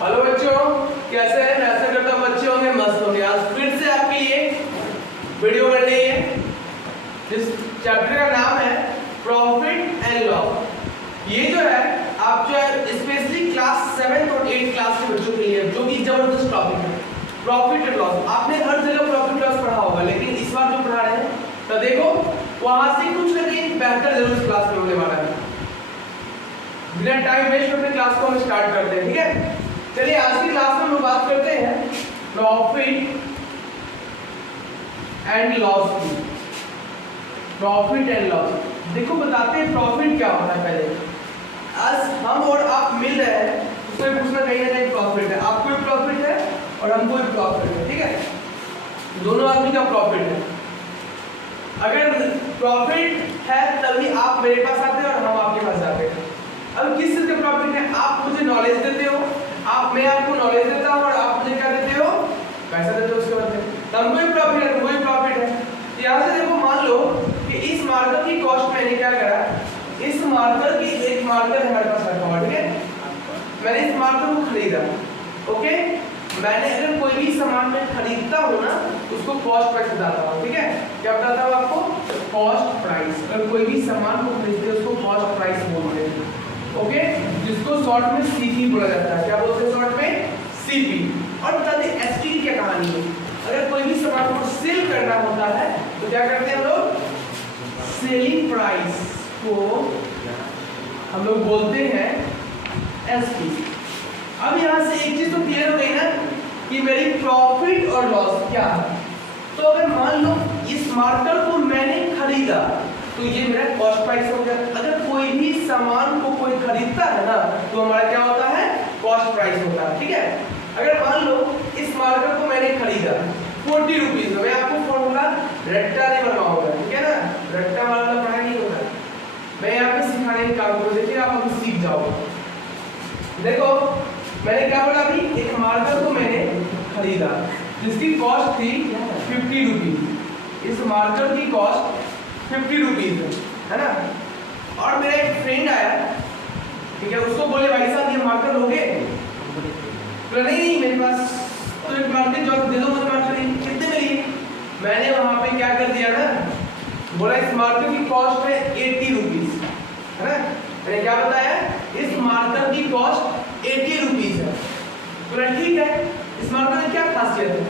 Hello बच्चों, कैसे हैं? मैं आशा करता हूं बच्चे होंगे मस्त होंगे। आज फिर से आपके लिए वीडियो बन रही है जिस चैप्टर का नाम है प्रॉफिट एंड लॉस। ये जो है आप जो है स्पेशली क्लास 7 और 8 क्लास के बच्चों के लिए जो कि जबरदस्त टॉपिक है प्रॉफिट एंड लॉस। आपने हर जगह प्रॉफिट लॉस पढ़ा होगा, लेकिन इस बार जो पढ़ा रहे हैं तो देखो वहां से कुछ ना कहीं बेहतर जरूर इस क्लास में होने वाला है। बिना टाइम वेस्ट अपने क्लास को हम स्टार्ट करते हैं, ठीक है? चलिए आज की क्लास में हम बात करते हैं प्रॉफिट एंड लॉस की। प्रॉफिट एंड लॉस देखो बताते हैं प्रॉफिट क्या होता है। पहले आज हम और आप मिल रहे हैं उसमें कुछ ना कहीं प्रॉफिट है। आपको भी प्रॉफिट है और हमको भी प्रॉफिट है, ठीक है? दोनों आदमी का प्रॉफिट है। अगर प्रॉफिट है तभी आप मेरे पास आते हैं और हम आपके पास जाते हैं। अब किस चीज का प्रॉफिट है? आप मुझे नॉलेज देते हो, मैं आपको नॉलेज देता हूँ और आप मुझे क्या देते हो? पैसा देते हो। उसके बदले हमको भी प्रॉफिट है, तुमको भी प्रॉफिट है। यहाँ से देखो मान लो कि इस मार्कर की कॉस्ट मैंने क्या करा, इस मार्कर की एक मार्कर हमारे पास रखा हुआ, ठीक है? मैंने इस मार्कर को खरीदा, ओके? मैंने अगर कोई भी सामान में खरीदता हूँ ना उसको कॉस्ट प्राइस बताता हूँ, ठीक है? क्या बताता हूँ आपको? Cost price. अगर कोई भी सामान को खरीदते हैं उसको कॉस्ट प्राइस बोलते हैं, ओके? जिसको शॉर्ट में सीपी बोला जाता है। क्या बोलते हैं शॉर्ट में? सीपी। और बता दें एसपी की क्या कहानी है। अगर कोई भी सामान को सेल करना होता है तो क्या करते हैं हम लोग? सेलिंग प्राइस को हम लोग बोलते हैं एसपी। अब यहाँ से एक चीज तो क्लियर हो गई ना कि मेरी प्रॉफिट और लॉस क्या है। तो अगर मान लो इस मार्कर को मैंने खरीदा तो ये मेरा कॉस्ट प्राइस हो गया। अगर कोई भी सामान को कोई खरीदता है ना तो हमारा क्या होता है? कॉस्ट प्राइस होता है, ठीक है? अगर मान लो इस मार्कर को मैंने खरीदा 40 रुपीज में, मैं आपको फॉर्मूला रट्टा नहीं बनवाऊंगा, ठीक है ना? रट्टा वाला पढ़ाई नहीं होता, मैं यहाँ पे सिखाने का काम करूँ, देखिए आप अभी सीख जाओगे। देखो मैंने क्या बोला अभी, एक मार्कर को मैंने खरीदा जिसकी कॉस्ट थी 50 रुपीज। इस मार्कर की कॉस्ट 50 रुपीज है ना? और मेरा एक फ्रेंड आया, ठीक है? उसको बोले भाई साहब ये मार्कर लोगे? तो नहीं मेरे पास तो एक मार्कर जो दे दो, मुझे मार्कर कितने में लिए? मैंने वहां पे क्या कर दिया ना, बोला इस मार्कर की कॉस्ट है 80 रुपीज, है ना? मैंने क्या बताया? इस मार्कर की कॉस्ट 80 रुपीज है। बोला ठीक है, इस मार्कर में क्या खासियत है?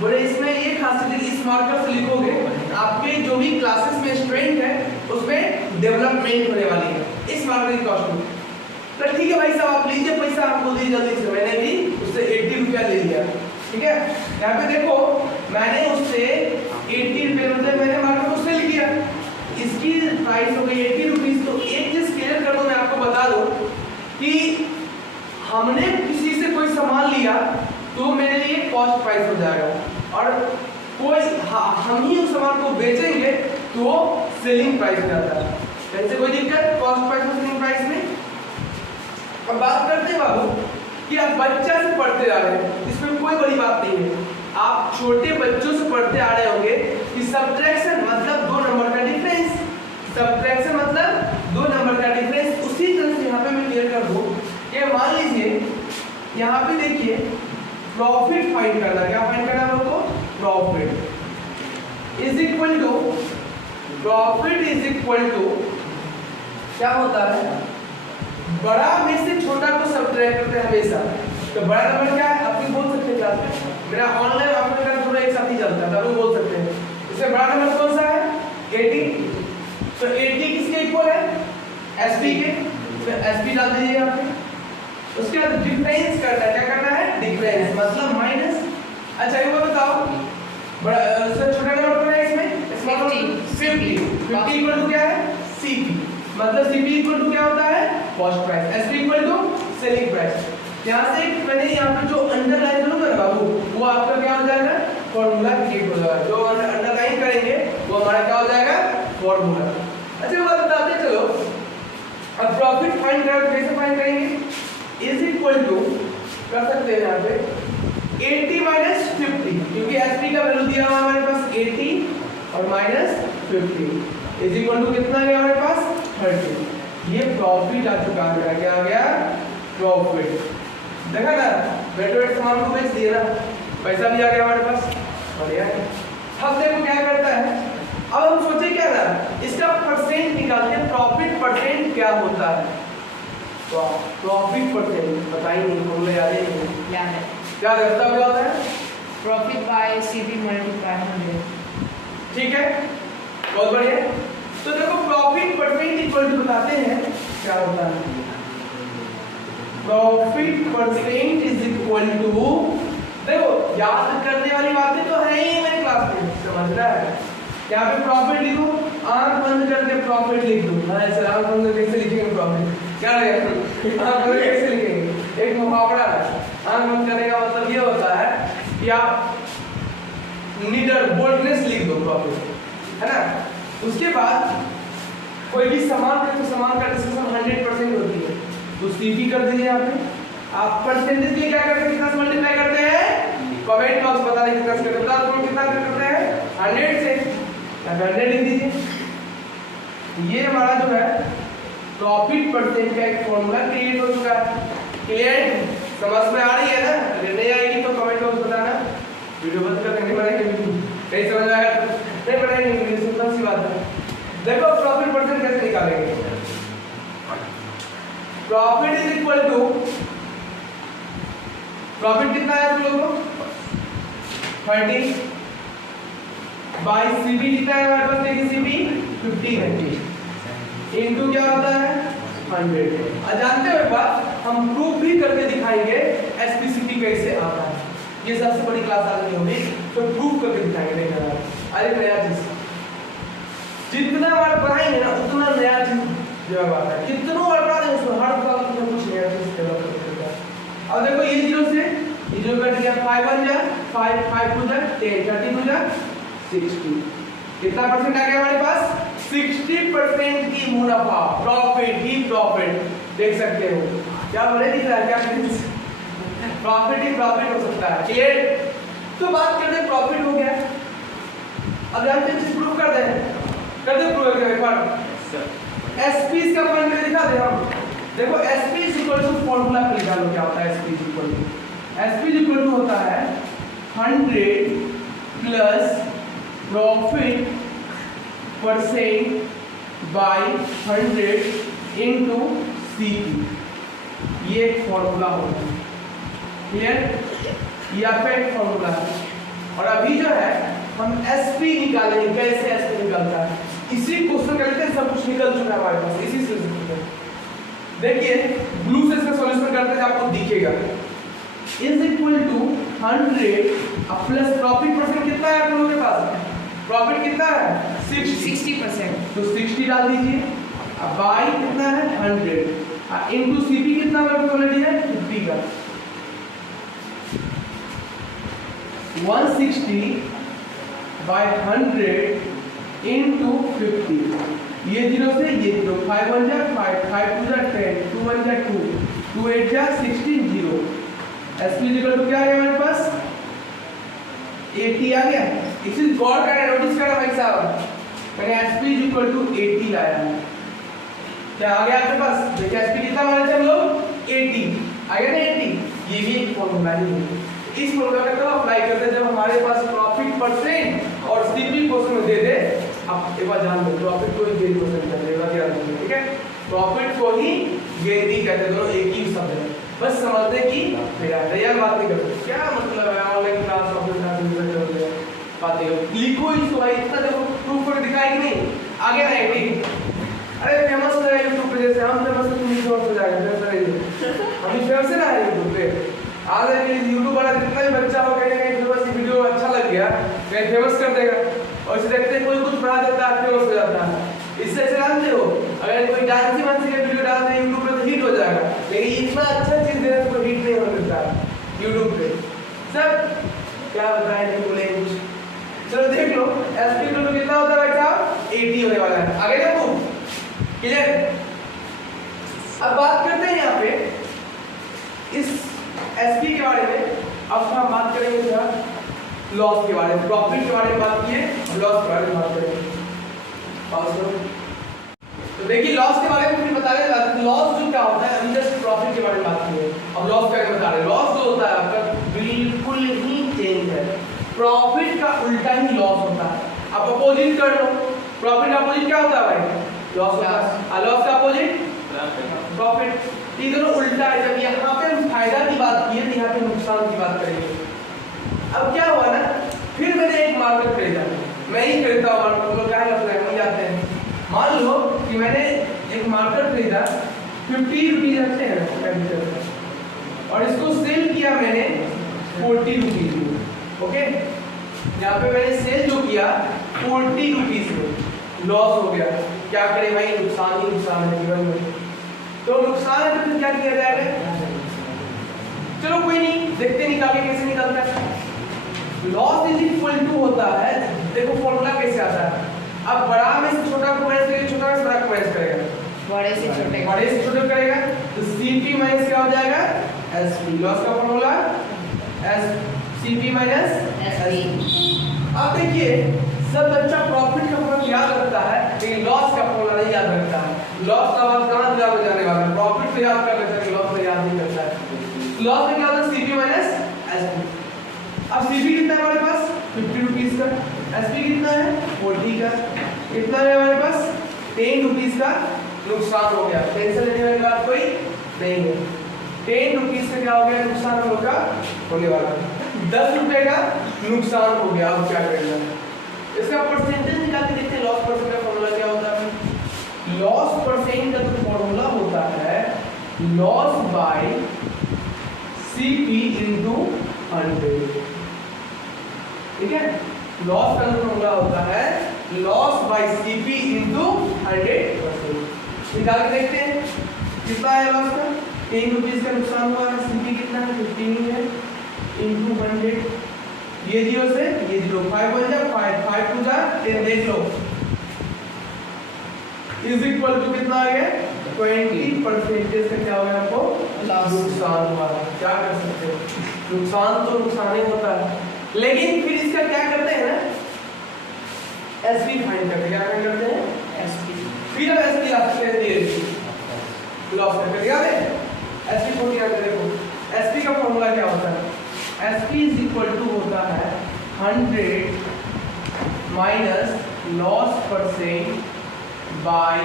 बोले इसमें ये खासियत है, इस मार्कर से लिखोगे आपके जो भी क्लासेस में स्टूडेंट है उसमें डेवलपमेंट होने वाली है इस मार्कर की कॉस्ट में। तो ठीक है भाई साहब आप लीजिए पैसा, आपको दी जल्दी से। मैंने भी उससे 80 रुपया ले लिया, ठीक है? यहाँ पे देखो मैंने उससे 80 रुपये मतलब मैंने मार्कर को सेल किया, इसकी प्राइस हो गई 80 रुपीज। तो एक चीज क्लियर कर दो, मैं आपको बता दूं कि हमने किसी से कोई सामान लिया तो मेरे लिए कॉस्ट प्राइस हो जाएगा और कोई हम ही उस सामान को बेचेंगे तो सेलिंग प्राइस हो जाता है। कैसे कोई दिक्कत कॉस्ट प्राइस और सेलिंग प्राइस में? अब बात करते हैं बाबू कि आप बच्चा से पढ़ते आ रहे हैं, इसमें कोई बड़ी बात नहीं है। आप छोटे बच्चों से पढ़ते आ रहे होंगे कि सब्ट्रैक्शन मतलब दो नंबर का डिफरेंस। सब्ट्रैक्शन मतलब दो नंबर का डिफरेंस। उसी तरह से यहाँ पे मैं क्लियर कर दूं कि मान लीजिए यहाँ पे देखिए प्रॉफिट फाइंड करना, क्या फाइंड करना है हमको? Profit is equal to, profit is equal to क्या होता है? बड़ा में से छोटा को सब्ट्रैक्ट करते हैं हमेशा। तो बड़ा नंबर क्या है? आप भी बोल सकते हैं क्लास में, मेरा ऑनलाइन आपका क्लास पूरा एक साथ ही चलता है, आप बोल सकते हैं। इससे बड़ा नंबर कौन सा है? 80। तो 80 किसके इक्वल है? एसपी के। तो एसपी डाल दीजिए यहाँ पे। उसके बाद डिफरेंस करना है, क्या करना है? डिफरेंस मतलब माइनस। अच्छा ये बताओ बड़ा सबसे छोटा नंबर कौन है इसमें? 50 इक्वल टू क्या है? सीपी। मतलब सीपी इक्वल टू क्या होता है? Cost price. SP equal to selling price. यहाँ से मैंने यहाँ पे जो अंडरलाइन करूंगा ना बाबू वो आपका क्या हो जाएगा? फॉर्मूला क्रिएट हो जाएगा। जो अंडरलाइन करेंगे वो हमारा क्या हो जाएगा? फॉर्मूला। अच्छा बात बताते चलो। अब प्रॉफिट फाइंड करें कैसे फाइंड करेंगे? इज इक्वल टू कर सकते हैं यहाँ पे 80 माइनस 50, क्योंकि एसपी का वैल्यू दिया हुआ हमारे पास 80 और माइनस 50 इज इक्वल टू कितना गया हमारे पास? 30। ये प्रॉफिट आ चुका है। क्या आ गया? प्रॉफिट। देखा ना बैठे बैठे सामान को बेच दिए ना, पैसा भी आ गया हमारे पास, बढ़िया है। अब देखो क्या करता है, अब हम सोचे क्या ना, इसका परसेंट निकालते हैं, प्रॉफिट परसेंट क्या होता है। तो प्रॉफिट परसेंट पता ही नहीं, फॉर्मूला याद ही नहीं, याद है, क्या रहता क्या होता है, प्रॉफिट बाय सीपी मल्टीप्लाई 100। ठीक है, बहुत बढ़िया। तो देखो प्रॉफिट परसेंट इक्वल टू बताते हैं क्या होता है, profit percent is equal to, देखो याद करने वाली बातें तो है ही मेरे क्लास में, समझ रहा है। यहाँ पे प्रॉफिट लिखो, आंख बंद करके प्रॉफिट लिख दो, ऐसे आंख बंद करके कैसे लिखेंगे प्रॉफिट, क्या लगेगा आंख बंद कैसे लिखेंगे, एक मुहावरा है, आंख बंद करने का मतलब ये होता है कि आप नीडर बोल्डनेस लिख दो प्रॉफिट, है ना। उसके बाद कोई भी सामान का, तो सामान का डिस्कशन 100% होती है, तो सीपी कर दीजिए यहाँ पे। आप परसेंटेज के क्या करते हैं, कितना से मल्टीप्लाई करते हैं, कमेंट बॉक्स बता दें कितना से करते हैं, बता दो कितना करते हैं 100 से, 100 लिख दीजिए। ये हमारा जो है प्रॉफिट परसेंट का एक फॉर्मूला क्रिएट हो चुका है। क्लियर, समझ में आ रही है ना, अगर नहीं आएगी तो कमेंट बॉक्स बताना, वीडियो बंद कर देंगे, बनाएंगे नहीं समझ आएगा तो नहीं बनाएंगे वीडियो, सिंपल सी बात है। देखो प्रॉफिट परसेंट कैसे निकालेंगे, profit is equal to, profit कितना है तुम लोगों को 30 बाई सीबी कितना है हमारे पास, देखिए सीबी 50 है, इनटू क्या होता है 100। और जानते हो एक बात, हम प्रूफ भी करके दिखाएंगे एसपीसीपी कैसे आता है, ये सबसे बड़ी क्लास आज नहीं होगी, तो प्रूफ करके दिखाएंगे। देखना अरे नया चीज, जितना बार पढ़ाएंगे ना उतना नया चीज जवाब आता है, कितना बार पढ़ा दें उसमें हर बार कुछ नया चीज डेवलप करते हैं। अब देखो ये 0 से ये 0 कट गया, 5 1 जा 5 5 2 जा 10 30 2 जा 60, कितना परसेंट आ गया हमारे पास, 60% की मुनाफा, प्रॉफिट ही प्रॉफिट, देख सकते हो क्या बड़े दिख रहा है, क्या प्रॉफिट ही प्रॉफिट हो सकता है। क्लियर, तो बात करते हैं प्रॉफिट हो गया, अब हम चीज प्रूव कर दे प्रूव करके एक बार एसपी का पॉइंट में दिखा दे हम। देखो SP is equal to formula पे लिखा लो क्या होता है, एसपी इज इक्वल टू होता है 100 plus profit percent by 100 into CP, ये एक फॉर्मूला होता है। क्लियर, ये आपका एक फॉर्मूला है। और अभी जो है हम एसपी निकालेंगे, कैसे एसपी निकलता है, इसी क्वेश्चन का लेते हैं, सब कुछ निकल चुका है हमारे पास, इसी से देखिए ब्लू से इसका सॉल्यूशन करते हैं, आपको दिखेगा is equal to 100 plus profit percent कितना है आप लोगों के पास, प्रॉफिट कितना है 60%, तो 60 डाल दीजिए, अब बाई कितना है 100 इनटू सीपी कितना मेरे को ऑलरेडी है 50 का, 160 बाय 100 इनटू 50, ये 0 से ये 0, 5 1 जा 5 5 2 जा 10 2 1 जा 2 2 8 जा 16 0, एसपी इक्वल टू क्या आ गया हमारे पास 80 आ गया। इसी गौर करना, नोटिस करना भाई साहब, मैंने एसपी इक्वल टू 80 लाया है, क्या आ गया आपके पास, देखिए एसपी कितना माने थे हम लोग 80 आ गया ना 80, ये भी एक फॉर्मूला ही है। इस फॉर्मूला का कब अप्लाई करते हैं, जब हमारे पास प्रॉफिट परसेंट और सीपी क्वेश्चन में दे दे, आप एक बार जान लो प्रॉफिट को ही गेन परसेंट कहते हैं, याद रखिए ठीक है, प्रॉफिट को ही गेन भी कहते हैं, दोनों एक ही शब्द है, बस समझते कि रियल बात नहीं करते, क्या मतलब है online class offline class use करते हैं बातें लिखो इसको भाई, इतना देखो प्रूफ कर दिखाई कि नहीं, आगे ना 80 अरे फेमस हो जाएगा यूट्यूब पे, जैसे हम फेमस है तुम भी फेमस हो जाएगा, हम फेमस है ना यूट्यूब पे, आज यूट्यूब वाला जितना भी बच्चा हो कहीं ना कहीं फेमस, वीडियो अच्छा लग गया कहीं फेमस कर देगा, और इसे देखते कोई कुछ बना देता है फेमस हो जाता है। इससे अच्छा जानते हो, अगर कोई डांसी वांसी का वीडियो डालते हैं यूट्यूब पे तो हिट हो जाएगा, लेकिन इतना अच्छा चीज देने से कोई हिट नहीं होने देता है यूट्यूब पे, सब क्या बताएं नहीं बोले कुछ। चलो देख लो एसपी टू कितना होता है भाई साहब 80 होने वाला है, आगे देखो क्लियर। अब बात करते हैं यहाँ पे इस एसपी के बारे में, अब हम बात करेंगे थोड़ा लॉस के बारे में, प्रॉफिट के बारे में बात किए, लॉस के बारे में बात करेंगे। तो देखिए लॉस के बारे में फिर बता रहे हैं, लॉस जो क्या होता है, अभी जस्ट प्रॉफिट के बारे में बात की है, अब लॉस क्या बता रहे हैं, लॉस जो होता है आपका प्रॉफिट का उल्टा ही लॉस होता है। आप अपोजिट कर लो, प्रॉफिट का अपोजिट क्या होता है भाई? लॉस होता है। और लॉस का अपोजिट प्रॉफिट। ये दोनों उल्टा है। जब यहाँ पे हम फायदा की बात की है तो यहाँ पे नुकसान की बात करेंगे। अब क्या हुआ ना, फिर मैंने एक मार्केट खरीदा, मैं ही खरीदता हूँ मार्केट, लोग क्या लगता है हम जाते हैं। मान लो कि मैंने एक मार्केट खरीदा 50 रुपीज रखते हैं और इसको सेल किया मैंने 40 रुपीज में। ओके, यहाँ पे मैंने सेल जो किया 40 रुपीज में, लॉस हो गया। क्या करें भाई, नुकसान ही नुकसान है जीवन में। तो नुकसान है तो फिर क्या किया जाएगा? चलो कोई नहीं, देखते निकाल के कैसे निकलता है। लॉस इज इक्वल टू होता है, देखो फॉर्मूला कैसे आता है। अब बड़ा में से छोटा को माइनस करेगा, छोटा में से बड़ा को माइनस करेगा, बड़े से छोटे करेगा तो Cp माइनस क्या हो जाएगा? Sp। लॉस का फॉर्मूला Cp माइनस Sp। अब देखिए सब बच्चा प्रॉफिट का फॉर्मूला याद रखता है लेकिन लॉस का फॉर्मूला नहीं याद रखता है। लॉस का बात कहां दिमाग में जाने वाला है, प्रॉफिट से याद कर लेता है, लॉस से याद नहीं करता है। लॉस में क्या होता है? Cp minus Sp। अब Cp कितना है हमारे पास? 50 रुपीस का। Sp कितना है? 40 का। कितना है हमारे पास? 10 रुपीस का नुकसान हो गया। टेंशन लेने वाली बात कोई नहीं है। 10 रुपीस से क्या हो गया नुकसान होने वाला, 10 रुपए का नुकसान हो गया। अब क्या करेंगे? इसका परसेंटेज निकाल के देखते हैं। लॉस परसेंट का फॉर्मूला क्या होता है? लॉस परसेंट का जो फॉर्मूला होता है लॉस बाय Cp इनटू 100। ठीक है, लॉस का जो फॉर्मूला होता है लॉस बाय Cp इनटू 100%। निकाल के देखते हैं कितना है लॉस का। 10 रुपीस का नुकसान हुआ है, Cp कितना है? 15 है, इनटू 100। ये 0 से ये 0, 5 बन जा, 5 टू जा 10, देख लो इज इक्वल टू कितना आ गया? 20% का क्या हो गया आपको? नुकसान हुआ। क्या कर सकते हो, नुकसान तो नुकसान ही होता है। लेकिन फिर इसका क्या करते हैं ना, Sp फाइंड करते हैं। क्या फाइंड करते हैं? Sp। फिर अब Sp आपको कैसे दिए लॉस करके दिया है Sp को क्या करें? देखो Sp का फॉर्मूला क्या होता है? Sp इज इक्वल टू होता है 100 minus loss percent by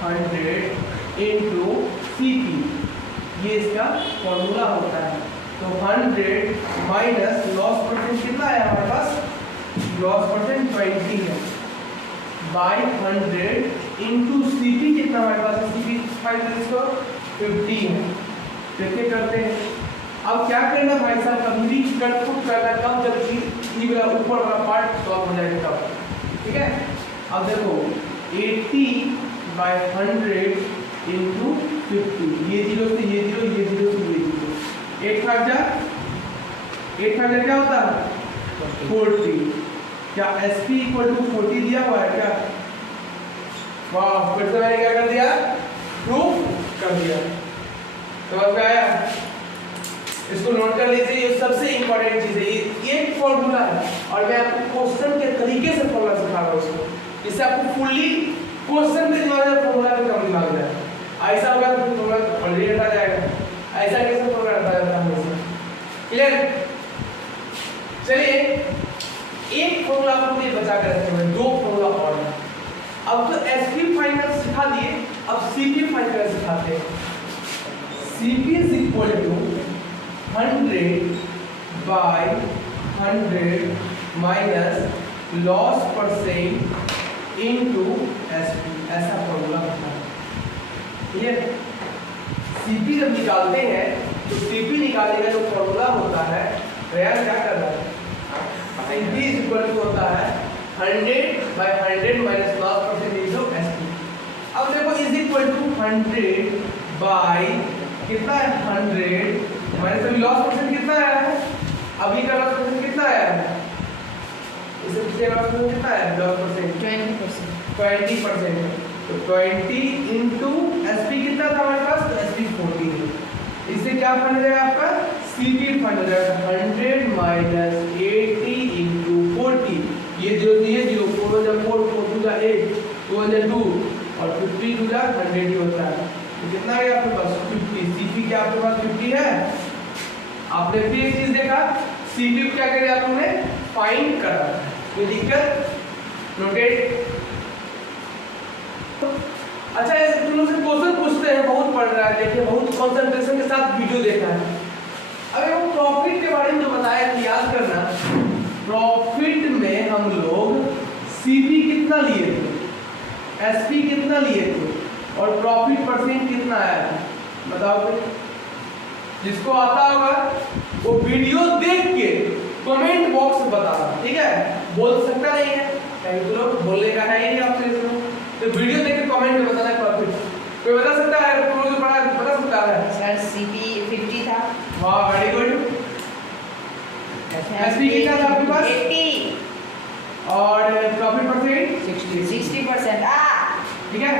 100 into Cp। ये इसका फॉर्मूला होता है। तो 100 माइनस लॉस परसेंट कितना है हमारे पास? लॉस परसेंट 20 है, बाय 100 इनटू Cp कितना हमारे पास? Cp 50 है। देखिए करते हैं। अब क्या करना भाई साहब, कभी भी कट पुट करना कब, जब ये वाला ऊपर वाला पार्ट सॉल्व हो जाएगा तब। ठीक है, अब देखो 80 बाय 100 इनटू 50, ये 0 से ये 0, ये 0 से ये 0, 8 5 क्या होता है? 40। क्या Sp इक्वल टू 40 दिया हुआ है क्या? वाह, फिर से मैंने क्या कर दिया? प्रूफ कर दिया। समझ में आया? इसको नोट कर लीजिए, ये सबसे इंपॉर्टेंट चीज है। ये एक फॉर्मूला है और मैं आपको क्वेश्चन के तरीके से फॉर्मूला सिखा रहा हूँ इसको, जिससे आपको फुल्ली क्वेश्चन के दिमाग में फॉर्मूला पे कम दिमाग जाए। ऐसा होगा तो फॉर्मूला ऑलरेडी हटा जाएगा। ऐसा कैसे फॉर्मूला हटा जाता है? क्लियर? चलिए एक फॉर्मूला आपको ये बचा कर रखते हैं, 2 फॉर्मूला और है। अब तो Sp फाइनल सिखा दिए, अब Cp फाइनल सिखाते हैं। Cp is equal to 100 by 100 minus loss percent into Sp। ऐसा फॉर्मूला होता है। क्लियर? Cp जब निकालते हैं तो Cp निकालने का जो फॉर्मूला होता है रेयर क्या कर रहा है? Cp इज इक्वल टू होता है 100 by 100 minus loss percent into Sp। अब देखो इज इक्वल टू 100 बाय कितना है? 100 माइनस अभी लॉस परसेंट कितना है? अभी का लॉस परसेंट कितना है? इससे पिछले लॉस परसेंट कितना है? Loss percent 20%। तो 20 इनटू Sp कितना था हमारे पास? तो Sp 40 है। इससे क्या फाइंड हो जाएगा आपका? Cp फाइंड हो जाएगा 100 माइनस 80 इनटू 40। ये 0 से ये 0, 4 जा 4, 4 2 जा 8, 2 जा 2 और 50 2 जा 100 ही होता है। तो कितना है आपके पास? 50। Cp क्या आपके पास 50 है? आपने फिर एक चीज देखा, Cp क्या करे आप लोगों ने? फाइंड कर रहा है। कोई दिक्कत? नोटेड? अच्छा, तुम लोग से क्वेश्चन पूछते हैं, बहुत पढ़ रहा है, देखिए बहुत कंसंट्रेशन के साथ वीडियो देखा है। अबे वो प्रॉफिट के बारे में जो बताया था, याद करना। प्रॉफिट में हम लोग सीपी कितना लिए थे, एसपी कितना लिए थे, और प्रॉफिट परसेंट कितना आया था, बताओ तो। जिसको आता होगा वो वीडियो देख के कमेंट बॉक्स में बताना, ठीक है? बोल सकता नहीं है, कहीं तो लोग बोलने का है ही नहीं आपसे इसमें, तो वीडियो देख के कमेंट में बताना प्रॉफिट। कोई बता सकता है? तुम लोग जो पढ़ा है बता सकता है? सर सीपी 50 था। वाह, वेरी गुड। एसपी कितना था आपके पास? 80 और प्रॉफिट परसेंट 60%। ठीक है।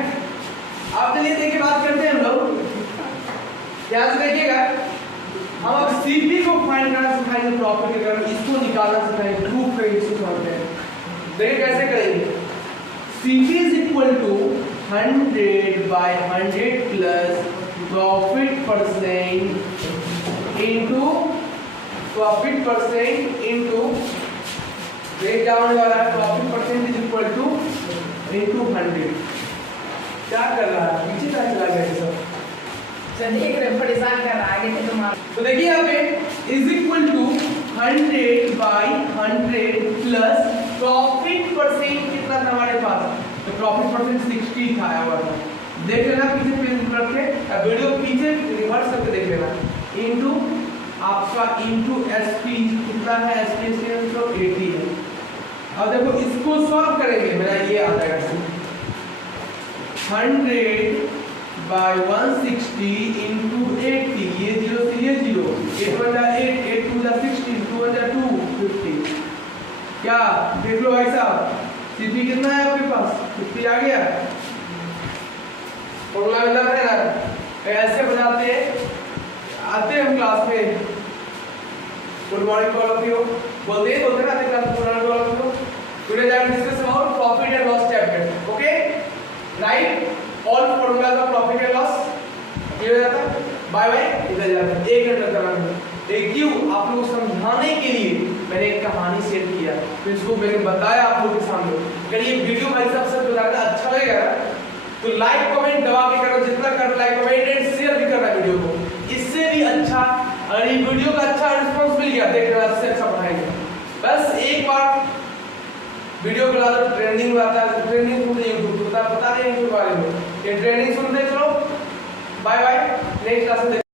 अब चलिए देखिए, बात करते हैं हम लोग, ध्यान से देखिएगा। हम अब सीपी को फाइंड करना सिखाएंगे, प्रॉफिट के कारण इसको निकालना सिखाएंगे, प्रूफ पे इसको समझते हैं। देखिए कैसे करेंगे। CP is equal to 100/100 plus profit percent into rate क्या होने वाला है, profit percent is equal to into 100। क्या कर रहा है, पीछे क्या चला गया ये सब? सर देख रहे परेशान कर रहा है आगे से तुम्हारा। तो देखिए यहाँ पे is equal to 100/100 plus profit percent कितना था हमारे पास, तो प्रॉफिट परसेंट 60 था आया हुआ था। देख लेना पीछे पेन रख के, वीडियो पीछे रिवर्स करके देख लेना। इनटू आपका इनटू एसपी कितना है, एसपी तो 80 है। अब देखो इसको सॉल्व करेंगे, मेरा ये आता है 100/160 इनटू 80, ये 0 से ये 0, 8 1 8, 8 2 16, 2 1 2 50। क्या देख लो भाई साहब, सीपी कितना है आपके पास, 50 आ गया। फॉर्मूला मिलता है ना, ऐसे बनाते आते हैं हम क्लास में। Good morning all of you, बोलते ना आते क्लास में, good morning all of you. Today I will discuss about profit and loss chapter, okay? Right, all formulas of profit and loss ये हो जाता है। बाय बाय, इधर जाता है 1 घंटा कराना। एक क्यों आप लोगों को समझाने के लिए मैंने एक कहानी शेयर किया, तो इसको मैंने बताया आप लोगों के सामने। अगर ये वीडियो भाई साहब सबको ज़्यादा अच्छा लगेगा तो लाइक कमेंट दबा के करो, जितना कर लाइक कमेंट एंड शेयर भी करना वीडियो को। इससे भी अच्छा, अगर ये वीडियो का अच्छा रिस्पांस मिल गया, देखना इससे अच्छा पढ़ाएंगे। बस एक बार वीडियो बना दो, ट्रेंडिंग में आता है, ट्रेंडिंग सुनते यूट्यूब बता रहे हैं इनके बारे में, ये ट्रेंडिंग सुनते चलो। बाय बाय, नेक्स्ट क्लास में